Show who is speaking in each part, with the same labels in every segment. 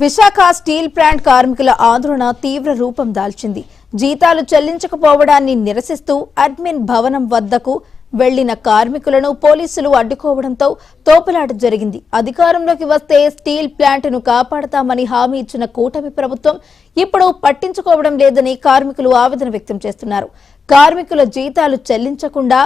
Speaker 1: Visakha steel plant కార్మికుల ఆందోళన తీవ్ర రూపం దాల్చింది. జీతాలు చెల్లించకపోవడాన్ని నిరసిస్తూ అడ్మిన్ భవనం వద్దకు వెళ్ళిన కార్మికులను పోలీసులు అడ్డుకోవడంతో తోపులాట జరిగింది. అధికారంలోకి వస్తే స్టీల్ ప్లాంట్ను కాపాడతామని హామీ ఇచ్చిన కూటమి ప్రభుత్వం ఇప్పుడు పట్టించుకోవడం లేదని కార్మికులు ఆవేదన వ్యక్తం చేస్తున్నారు. కార్మికుల జీతాలు చెల్లించకుండా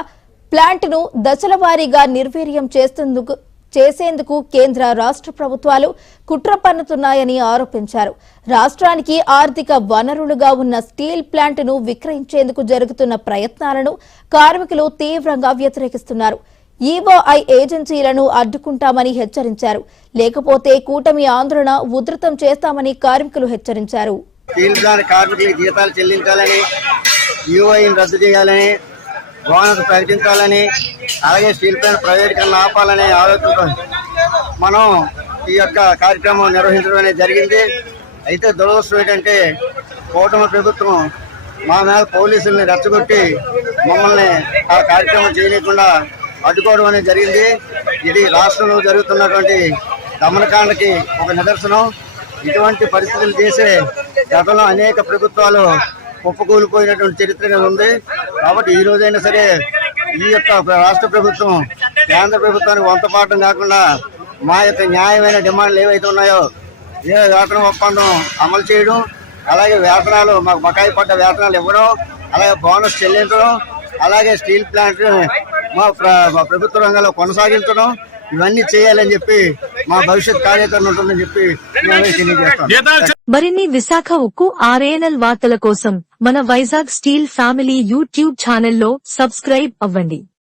Speaker 1: ప్లాంట్ను దశల వారీగా నిర్వీర్యం చేసేందుకు చేసేందుకు కేంద్ర రాష్ట్ర ప్రభుత్వాలు కుట్ర పన్నుతున్నాయని ఆరోపించారు. రాష్ట్రానికి ఆర్థిక వనరులుగా ఉన్న స్టీల్ ప్లాంట్ను విక్రయించేందుకు జరుగుతున్న ప్రయత్నాలను కార్మికులు తీవ్రంగా వ్యతిరేకిస్తున్నారు. ఈఓఐ ఏజెన్సీలను అడ్డుకుంటామని హెచ్చరించారు. లేకపోతే కూటమి ఆందోళన ఉధృతం చేస్తామని కార్మికులు హెచ్చరించారు.
Speaker 2: స్టీల్ ప్లాంట్ కార్మికులకు జీతాలు చెల్లించాలని యూఐని రద్దు చేయాలని బోనస్ ప్రకటించాలని అలాగే స్టీల్ ప్లాంట్ ప్రైవేటీకరణ ఆపాలనే ఆలోచనతో మనం ఈ యొక్క కార్యక్రమం నిర్వహించడం అనేది జరిగింది. అయితే దురదృష్టం ఏంటంటే కూటమి ప్రభుత్వం మా మీద పోలీసుల్ని రెచ్చగొట్టి మమ్మల్ని ఆ కార్యక్రమం చేయలేకుండా అడ్డుకోవడం అనేది జరిగింది. ఇది రాష్ట్రంలో జరుగుతున్నటువంటి దమనకాండకి ఒక నిదర్శనం. ఇటువంటి పరిస్థితులు చేసే గతంలో అనేక ప్రభుత్వాలు కుప్పకూలిపోయినటువంటి చరిత్ర ఉంది. కాబట్టి ఈ రోజైనా సరే ఈ యొక్క రాష్ట్ర ప్రభుత్వం కేంద్ర ప్రభుత్వానికి వంతపాఠం కాకుండా మా యొక్క న్యాయమైన డిమాండ్లు ఏవైతే ఉన్నాయో ఏ వేతన ఒప్పందం అమలు చేయడం అలాగే వేతనాలు మాకు బకాయి పడ్డ వేతనాలు ఇవ్వడం అలాగే బోనస్ చెల్లించడం అలాగే స్టీల్ ప్లాంట్ మా మా ప్రభుత్వ రంగంలో కొనసాగించడం ఇవన్నీ చేయాలని చెప్పి మా భవిష్యత్ కార్యాచరణ ఉంటుందని చెప్పి
Speaker 3: మరిన్ని విశాఖ ఉక్కు ఆర్ఏఎన్ఎల్ వార్తల కోసం మన వైజాగ్ స్టీల్ ఫ్యామిలీ యూట్యూబ్ ఛానల్లో సబ్స్క్రైబ్ అవ్వండి.